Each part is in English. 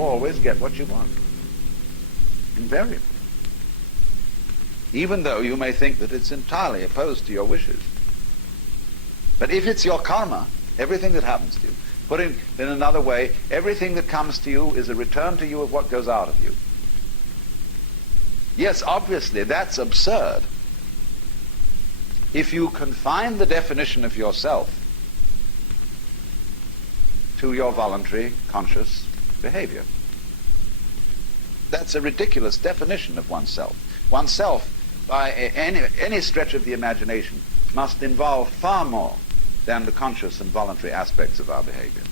always get what you want. Invariably. Even though you may think that it's entirely opposed to your wishes. But if it's your karma, everything that happens to you, put it in another way, everything that comes to you is a return to you of what goes out of you. Yes, obviously, that's absurd. If you confine the definition of yourself to your voluntary, conscious behavior. That's a ridiculous definition of oneself. Oneself, by any stretch of the imagination, must involve far more than the conscious and voluntary aspects of our behavior.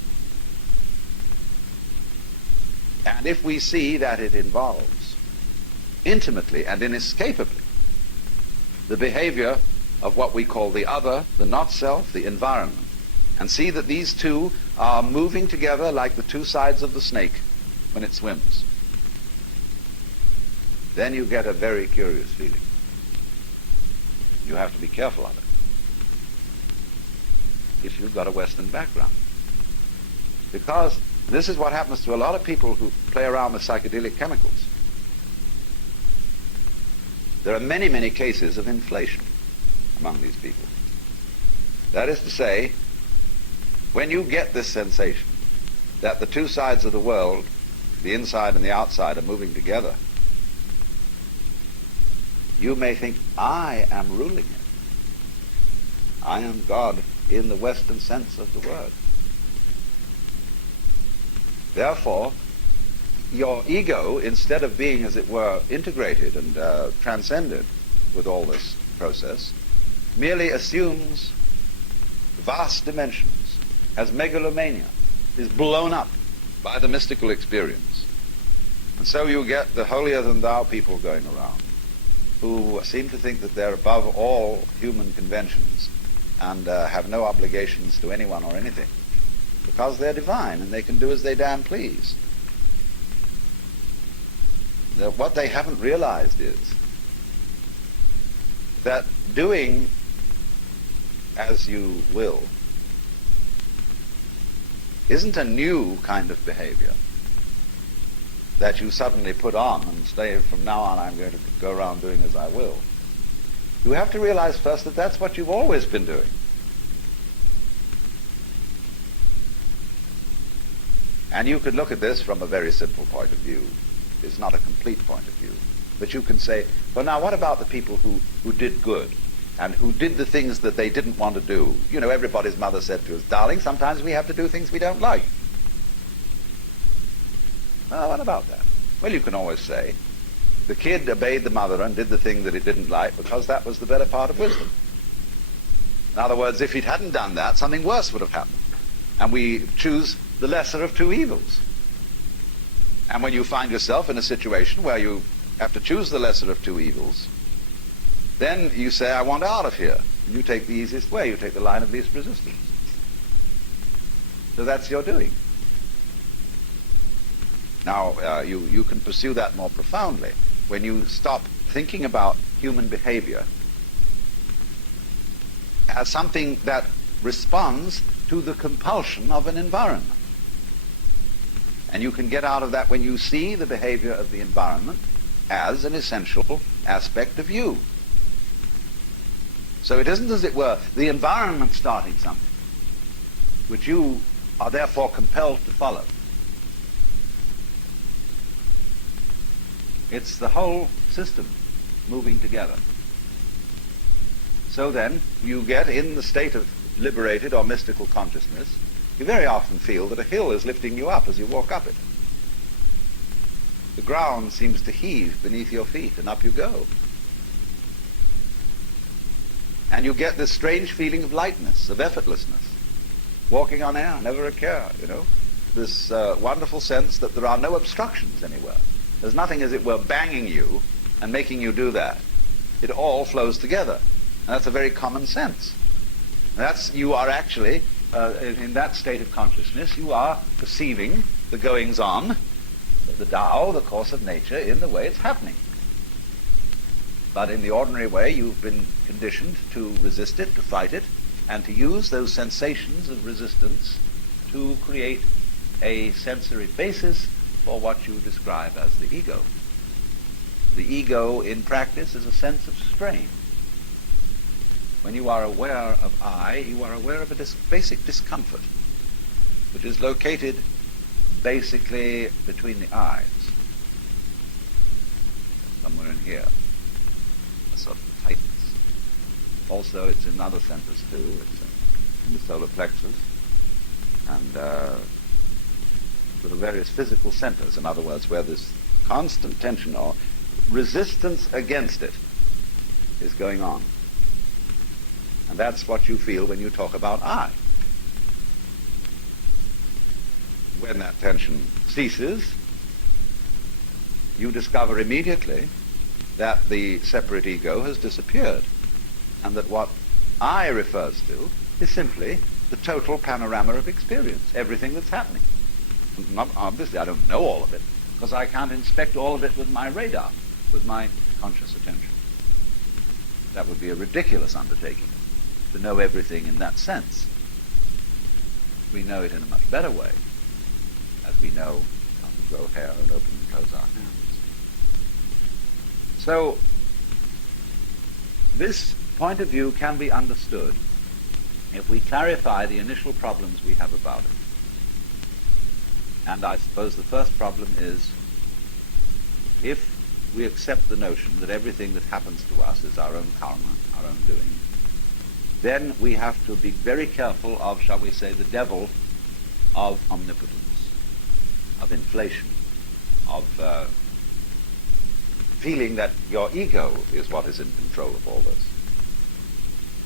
And if we see that it involves intimately and inescapably the behavior of what we call the other, the not-self, the environment, and see that these two are moving together like the two sides of the snake when it swims, then you get a very curious feeling. You have to be careful of it if you've got a Western background. Because this is what happens to a lot of people who play around with psychedelic chemicals. There are many, many cases of inflation among these people. That is to say, when you get this sensation that the two sides of the world, the inside and the outside, are moving together, you may think, I am ruling it. I am God in the Western sense of the word. Therefore, your ego, instead of being, as it were, integrated and transcended with all this process, merely assumes vast dimensions, has megalomania, is blown up by the mystical experience. And so you get the holier-than-thou people going around who seem to think that they're above all human conventions and have no obligations to anyone or anything because they're divine and they can do as they damn please. What they haven't realized is that doing as you will isn't a new kind of behavior that you suddenly put on and say, from now on I'm going to go around doing as I will. You have to realize first that that's what you've always been doing. And you could look at this from a very simple point of view. It's not a complete point of view. But you can say, well, now what about the people who did good and who did the things that they didn't want to do? You know, everybody's mother said to us, darling, sometimes we have to do things we don't like. Well, what about that? Well, you can always say, the kid obeyed the mother and did the thing that it didn't like because that was the better part of wisdom. In other words, if it hadn't done that, something worse would have happened. And we choose the lesser of two evils. And when you find yourself in a situation where you have to choose the lesser of two evils, then you say, I want out of here. And you take the easiest way. You take the line of least resistance. So that's your doing. Now, you can pursue that more profoundly when you stop thinking about human behavior as something that responds to the compulsion of an environment. And you can get out of that when you see the behavior of the environment as an essential aspect of you. So it isn't, as it were, the environment starting something which you are therefore compelled to follow. It's the whole system moving together. So then, you get in the state of liberated or mystical consciousness, you very often feel that a hill is lifting you up as you walk up it. The ground seems to heave beneath your feet, and up you go. And you get this strange feeling of lightness, of effortlessness. Walking on air, never a care, you know. This wonderful sense that there are no obstructions anywhere. There's nothing, as it were, banging you and making you do that. It all flows together. And that's a very common sense. And you are actually, in that state of consciousness, you are perceiving the goings-on, the Tao, the course of nature, in the way it's happening. But in the ordinary way, you've been conditioned to resist it, to fight it, and to use those sensations of resistance to create a sensory basis for what you describe as the ego. The ego in practice is a sense of strain. When you are aware of I, you are aware of a basic discomfort, which is located basically between the eyes, somewhere in here, a sort of tightness. Also, it's in other centers too. It's in the solar plexus, and there are various physical centers, in other words, where this constant tension or resistance against it is going on. And that's what you feel when you talk about I. When that tension ceases, you discover immediately that the separate ego has disappeared, and that what I refers to is simply the total panorama of experience, everything that's happening. Obviously, I don't know all of it, because I can't inspect all of it with my radar, with my conscious attention. That would be a ridiculous undertaking, to know everything in that sense. We know it in a much better way, as we know how to grow hair and open and close our hands. So, this point of view can be understood if we clarify the initial problems we have about it. And I suppose the first problem is, if we accept the notion that everything that happens to us is our own karma, our own doing, then we have to be very careful of, shall we say, the devil of omnipotence, of inflation, of feeling that your ego is what is in control of all this.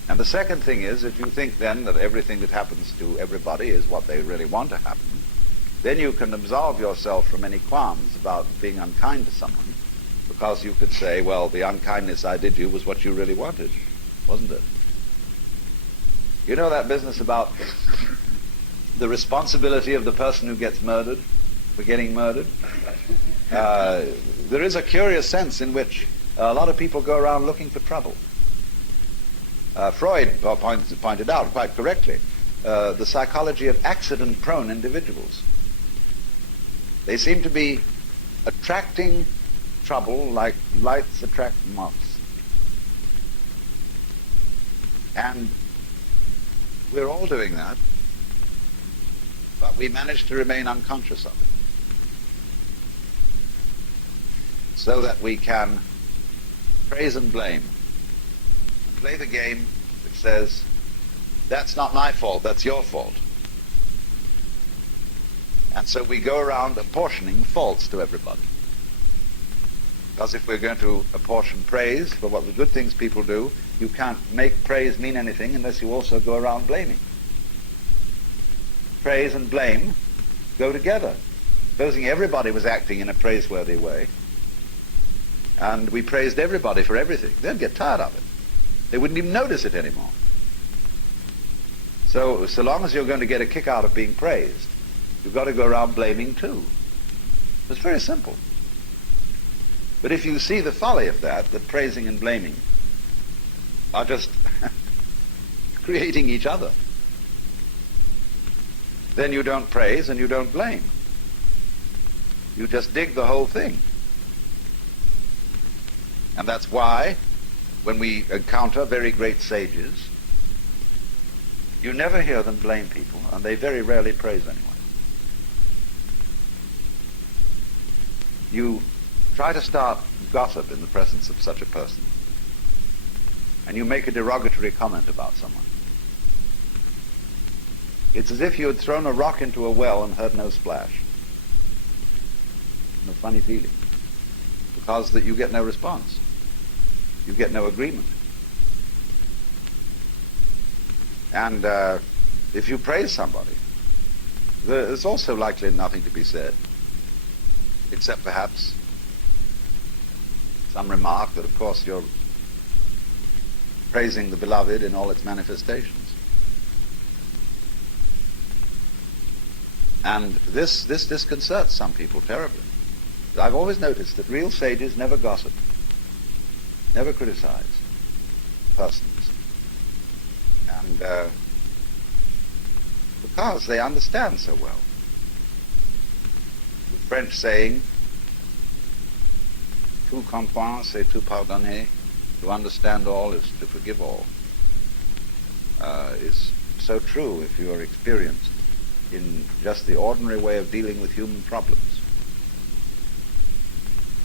And the second thing is, if you think then that everything that happens to everybody is what they really want to happen, then you can absolve yourself from any qualms about being unkind to someone, because you could say, well, the unkindness I did you was what you really wanted, wasn't it? You know that business about the responsibility of the person who gets murdered for getting murdered? There is a curious sense in which a lot of people go around looking for trouble. Freud pointed out quite correctly the psychology of accident-prone individuals. They seem to be attracting trouble like lights attract moths. And we're all doing that, but we manage to remain unconscious of it, so that we can praise and blame, and play the game which says, that's not my fault, that's your fault. And so we go around apportioning faults to everybody. Because if we're going to apportion praise for what the good things people do, you can't make praise mean anything unless you also go around blaming. Praise and blame go together. Supposing everybody was acting in a praiseworthy way, and we praised everybody for everything, they'd get tired of it. They wouldn't even notice it anymore. So long as you're going to get a kick out of being praised, you've got to go around blaming too. It's very simple. But if you see the folly of that praising and blaming are just creating each other, then you don't praise and you don't blame. You just dig the whole thing. And that's why, when we encounter very great sages, you never hear them blame people, and they very rarely praise anyone. You try to start gossip in the presence of such a person, and you make a derogatory comment about someone. It's as if you had thrown a rock into a well and heard no splash. No funny feeling. Because that you get no response. You get no agreement. And if you praise somebody, there's also likely nothing to be said, except perhaps some remark that, of course, you're praising the beloved in all its manifestations. And this disconcerts some people terribly. I've always noticed that real sages never gossip, never criticize persons. And because they understand so well the French saying, tout comprendre, c'est tout pardonner. To understand all is to forgive all. Is so true if you are experienced in just the ordinary way of dealing with human problems.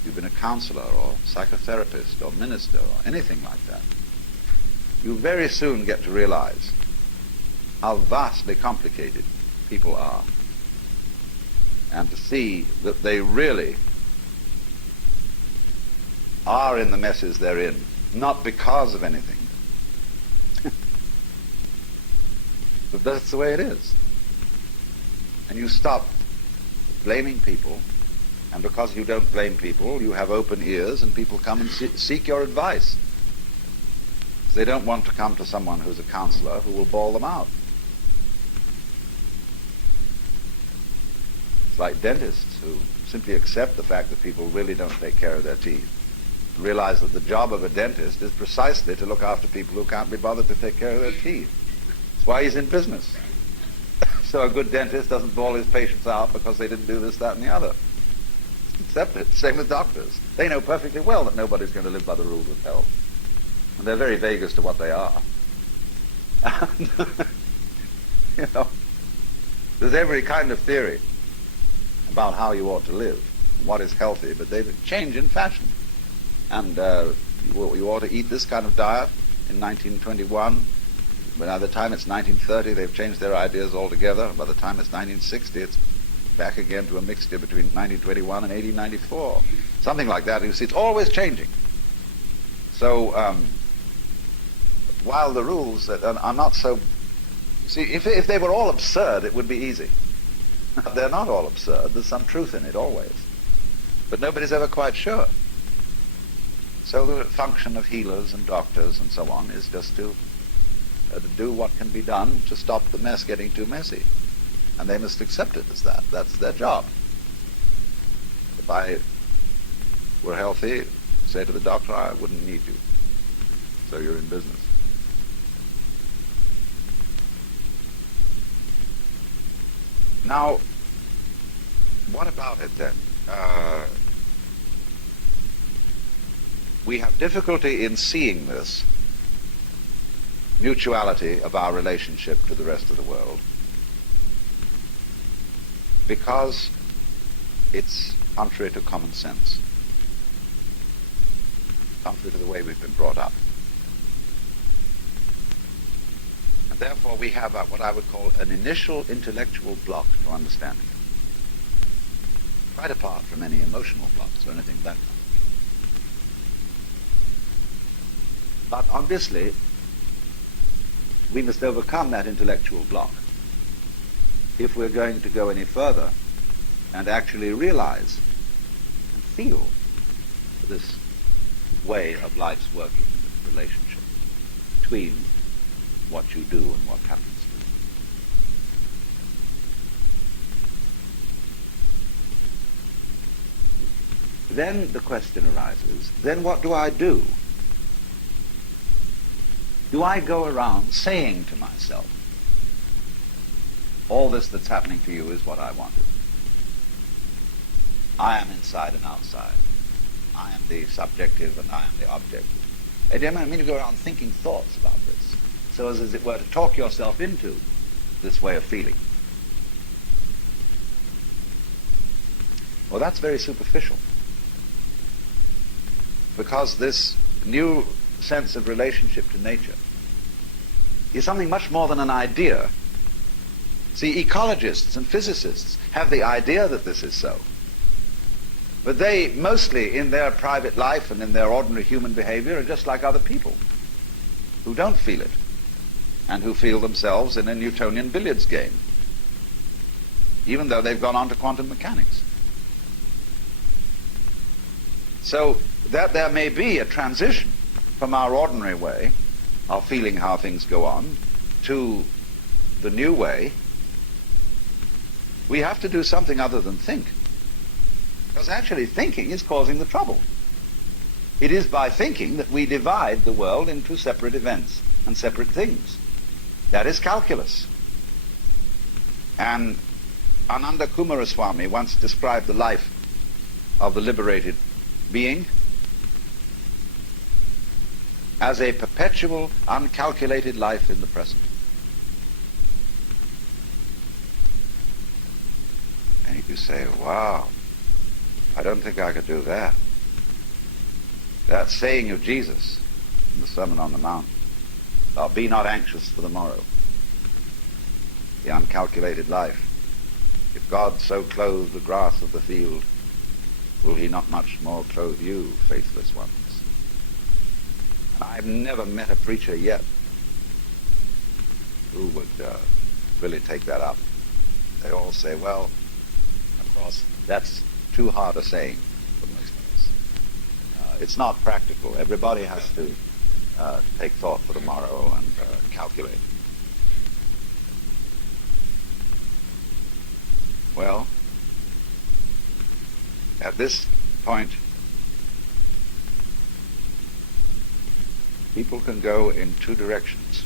You've been a counselor or psychotherapist or minister or anything like that. You very soon get to realize how vastly complicated people are, and to see that they really are in the messes they're in, not because of anything, but that's the way it is. And you stop blaming people, and because you don't blame people, you have open ears, and people come and seek your advice. They don't want to come to someone who's a counselor who will bawl them out. It's like dentists who simply accept the fact that people really don't take care of their teeth. Realize that the job of a dentist is precisely to look after people who can't be bothered to take care of their teeth. That's why he's in business. So a good dentist doesn't bawl his patients out because they didn't do this, that, and the other. Accept it. Same with doctors. They know perfectly well that nobody's going to live by the rules of health. And they're very vague as to what they are. And, you know, there's every kind of theory about how you ought to live, what is healthy, but they change in fashion. And you ought to eat this kind of diet in 1921. By the time it's 1930, they've changed their ideas altogether. By the time it's 1960, it's back again to a mixture between 1921 and 1894. Something like that. You see, it's always changing. So while the rules are not so... See, if they were all absurd, it would be easy. They're not all absurd. There's some truth in it, always. But nobody's ever quite sure. So the function of healers and doctors and so on is just to do what can be done to stop the mess getting too messy. And they must accept it as that. That's their job. If I were healthy, say to the doctor, I wouldn't need you. So you're in business. Now, what about it then? We have difficulty in seeing this mutuality of our relationship to the rest of the world because it's contrary to common sense, contrary to the way we've been brought up. And therefore we have what I would call an initial intellectual block to understanding it, quite apart from any emotional blocks or anything of that kind. But obviously, we must overcome that intellectual block if we're going to go any further and actually realize and feel this way of life's working, this relationship between what you do and what happens to you. Then the question arises, then what do I do? Do I go around saying to myself, all this that's happening to you is what I wanted? I am inside and outside. I am the subjective and I am the objective. I don't mean to go around thinking thoughts about this, so as it were to talk yourself into this way of feeling. Well, that's very superficial, because this new sense of relationship to nature is something much more than an idea. See, ecologists and physicists have the idea that this is so, but they mostly in their private life and in their ordinary human behavior are just like other people who don't feel it and who feel themselves in a Newtonian billiards game, even though they've gone on to quantum mechanics. So that there may be a transition from our ordinary way of feeling how things go on to the new way, we have to do something other than think. Because actually thinking is causing the trouble. It is by thinking that we divide the world into separate events and separate things. That is calculus. And Ananda Kumaraswamy once described the life of the liberated being as a perpetual, uncalculated life in the present. And you say, wow, I don't think I could do that. That saying of Jesus in the Sermon on the Mount, be not anxious for the morrow, the uncalculated life. If God so clothe the grass of the field, will he not much more clothe you, faithless ones? I've never met a preacher yet who would really take that up. They all say, well, of course, that's too hard a saying for most of us. It's not practical. Everybody has to take thought for tomorrow and calculate. Well, at this point, people can go in two directions.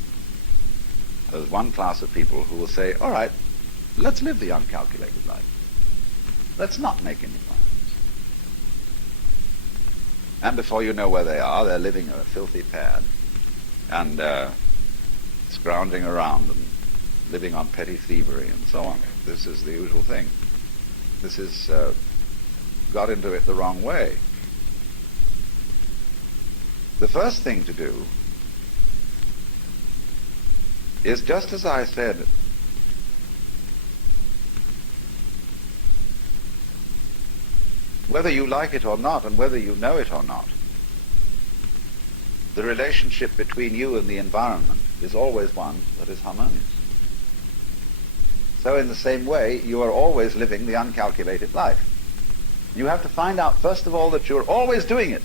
There's one class of people who will say, all right, let's live the uncalculated life. Let's not make any plans. And before you know where they are, they're living a filthy pad and scrounging around and living on petty thievery and so on. This is the usual thing. This is got into it the wrong way. The first thing to do is, just as I said, whether you like it or not and whether you know it or not, the relationship between you and the environment is always one that is harmonious. So in the same way, you are always living the uncalculated life. You have to find out, first of all, that you're always doing it.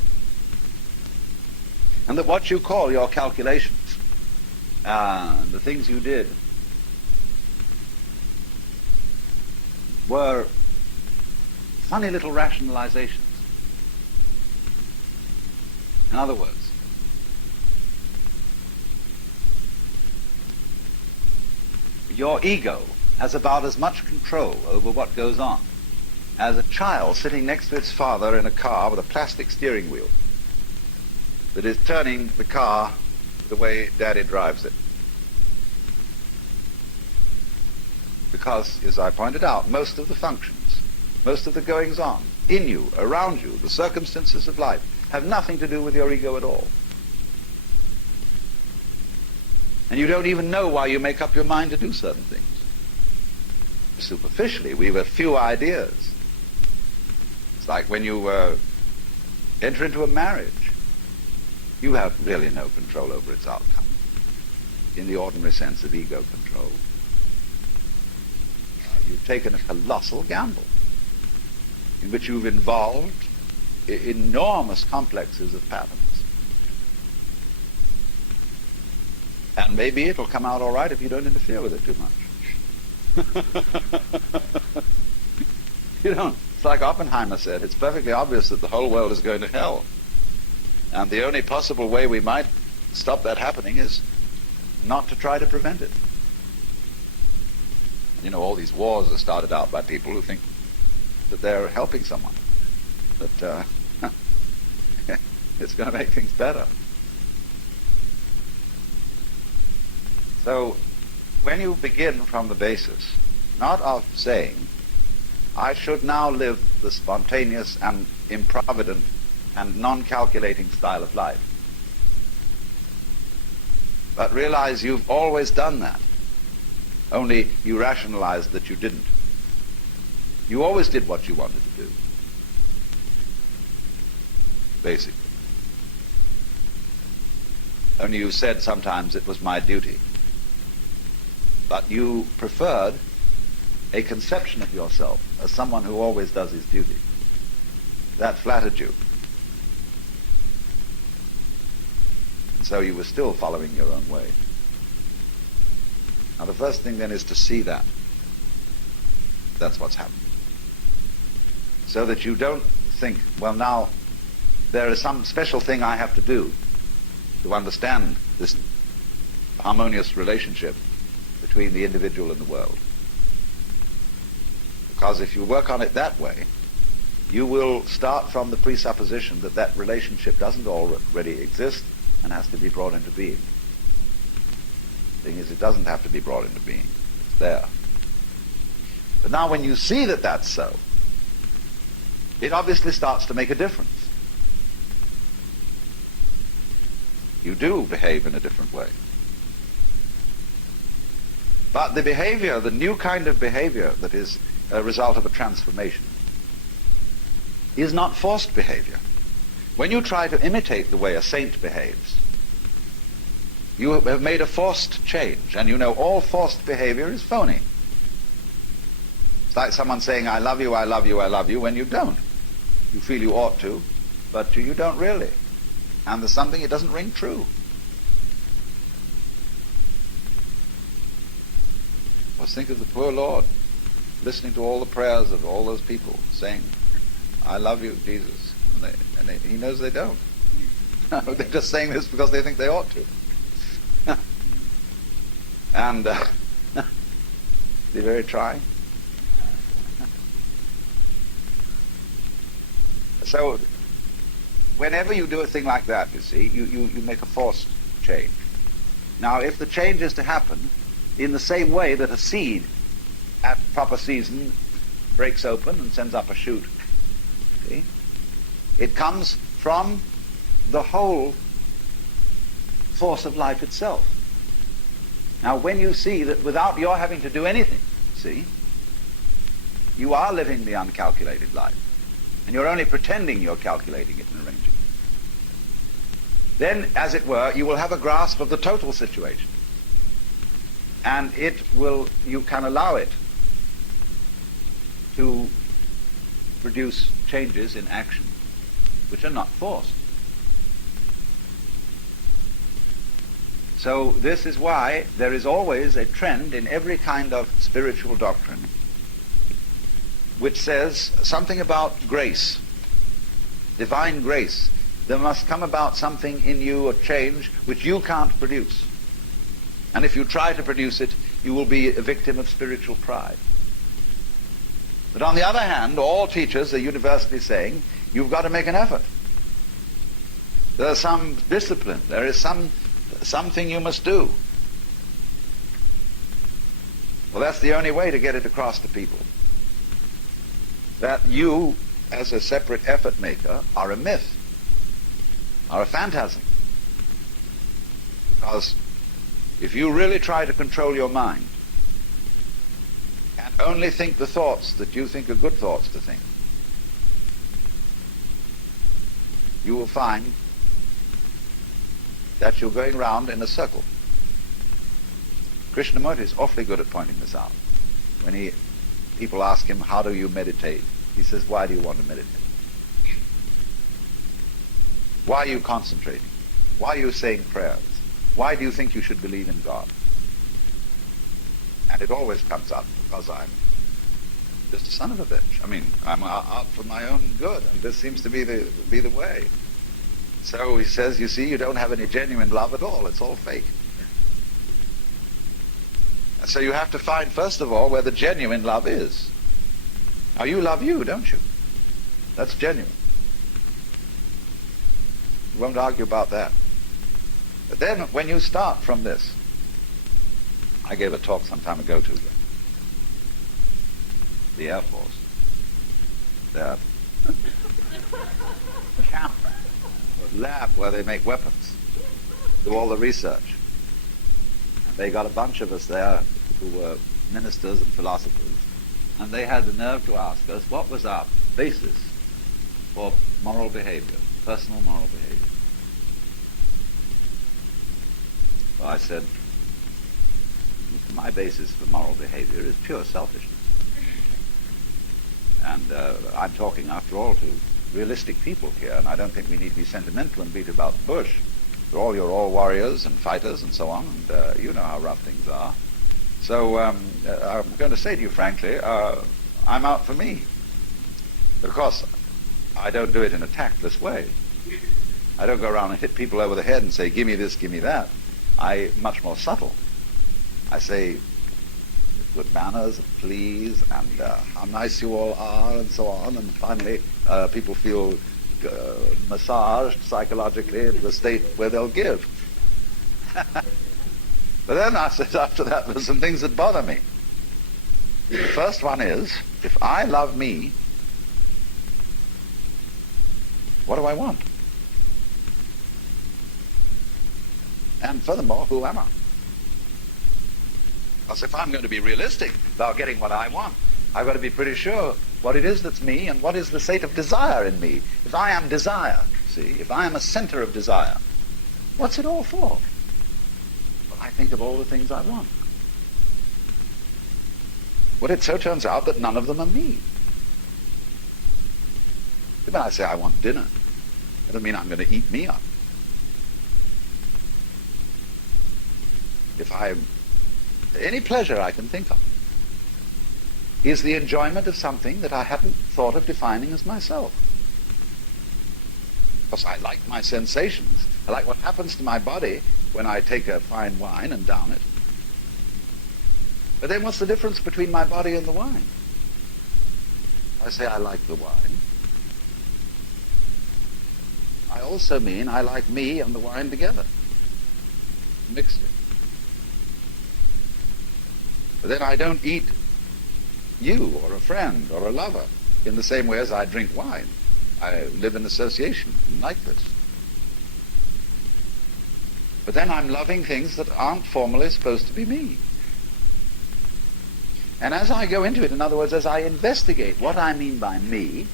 And that what you call your calculations, the things you did, were funny little rationalizations. In other words, your ego has about as much control over what goes on as a child sitting next to its father in a car with a plastic steering wheel that is turning the car the way Daddy drives it. Because, as I pointed out, most of the functions, most of the goings-on in you, around you, the circumstances of life, have nothing to do with your ego at all. And you don't even know why you make up your mind to do certain things. Superficially, we have a few ideas. It's like when you enter into a marriage. You have really no control over its outcome in the ordinary sense of ego control. You've taken a colossal gamble in which you've involved enormous complexes of patterns. And maybe it'll come out all right if you don't interfere with it too much. You don't. It's like Oppenheimer said, it's perfectly obvious that the whole world is going to hell. And the only possible way we might stop that happening is not to try to prevent it. You know, all these wars are started out by people who think that they're helping someone, that it's going to make things better. So when you begin from the basis, not of saying, I should now live the spontaneous and improvident and non-calculating style of life, but realize you've always done that, only you rationalized that you didn't. You always did what you wanted to do, basically. Only you said sometimes it was my duty. But you preferred a conception of yourself as someone who always does his duty. That flattered you. And so you were still following your own way. Now the first thing then is to see that. That's what's happened. So that you don't think, well, now there is some special thing I have to do to understand this harmonious relationship between the individual and the world. Because if you work on it that way, you will start from the presupposition that that relationship doesn't already exist and has to be brought into being. The thing is, it doesn't have to be brought into being. It's there. But now when you see that that's so, it obviously starts to make a difference. You do behave in a different way. But the behavior, the new kind of behavior that is a result of a transformation, is not forced behavior. When you try to imitate the way a saint behaves, you have made a forced change, and you know all forced behavior is phony. It's like someone saying, I love you, I love you, I love you, when you don't. You feel you ought to, but you don't really. And there's something, it doesn't ring true. Let's think of the poor Lord listening to all the prayers of all those people saying, I love you, Jesus. And he knows they don't. They're just saying this because they think they ought to. And they're very trying. So whenever you do a thing like that, you see, you make a forced change. Now, if the change is to happen in the same way that a seed at proper season breaks open and sends up a shoot, see, it comes from the whole force of life itself. Now, when you see that without your having to do anything, see, you are living the uncalculated life, and you're only pretending you're calculating it and arranging it, then, as it were, you will have a grasp of the total situation. And you can allow it to produce changes in action which are not forced. So this is why there is always a trend in every kind of spiritual doctrine which says something about grace, divine grace. There must come about something in you, a change, which you can't produce. And if you try to produce it, you will be a victim of spiritual pride. But on the other hand, all teachers are universally saying, you've got to make an effort. There's some discipline. There is something you must do. Well, that's the only way to get it across to people. That you, as a separate effort maker, are a myth, are a phantasm. Because if you really try to control your mind and only think the thoughts that you think are good thoughts to think, you will find that you're going round in a circle. Krishnamurti is awfully good at pointing this out. When people ask him, how do you meditate? He says, why do you want to meditate? Why are you concentrating? Why are you saying prayers? Why do you think you should believe in God? And it always comes up because I'm just a son of a bitch. I mean, I'm out for my own good, and this seems to be the way. So he says, you see, you don't have any genuine love at all. It's all fake. And so you have to find, first of all, where the genuine love is. Now, you love you, don't you? That's genuine. We won't argue about that. But then, when you start from this, I gave a talk some time ago to the Air Force. Their camp, or lab where they make weapons, do all the research. And they got a bunch of us there who were ministers and philosophers, and they had the nerve to ask us what was our basis for moral behavior, personal moral behavior. Well, I said, my basis for moral behavior is pure selfishness. And I'm talking, after all, to realistic people here, and I don't think we need to be sentimental and beat about the bush. You're all warriors and fighters and so on, and you know how rough things are. So I'm going to say to you frankly, I'm out for me. But of course, I don't do it in a tactless way. I don't go around and hit people over the head and say, give me this, give me that. I'm much more subtle. I say, good manners, please, and how nice you all are, and so on. And finally, people feel massaged psychologically into a state where they'll give. But then I said after that, there's some things that bother me. The first one is, if I love me, what do I want? And furthermore, who am I? Because if I'm going to be realistic about getting what I want, I've got to be pretty sure what it is that's me and what is the state of desire in me. If I am desire, see, if I am a center of desire, what's it all for? Well, I think of all the things I want. Well, it so turns out that none of them are me. When I say I want dinner, that doesn't mean I'm going to eat me up. If any pleasure I can think of is the enjoyment of something that I hadn't thought of defining as myself. Because I like my sensations. I like what happens to my body when I take a fine wine and down it. But then what's the difference between my body and the wine? I say I like the wine. I also mean I like me and the wine together, mixed it. But then I don't eat you or a friend or a lover in the same way as I drink wine. I live in association like this. But then I'm loving things that aren't formally supposed to be me. And as I go into it, in other words, as I investigate what I mean by me,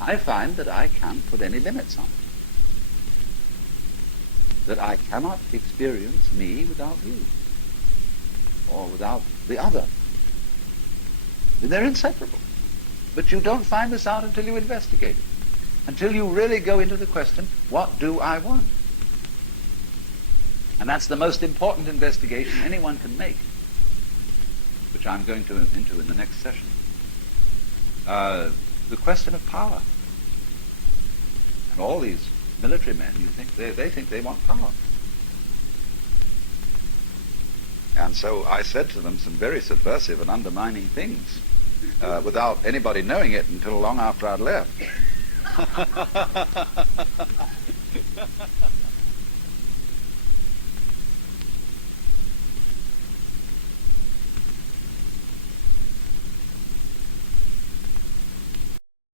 I find that I can't put any limits on it. That I cannot experience me without you, or without the other. They're inseparable. But you don't find this out until you investigate it, until you really go into the question, what do I want? And that's the most important investigation anyone can make, which I'm going into in the next session. The question of power. And all these military men, you think they think they want power. And so I said to them some very subversive and undermining things without anybody knowing it until long after I'd left.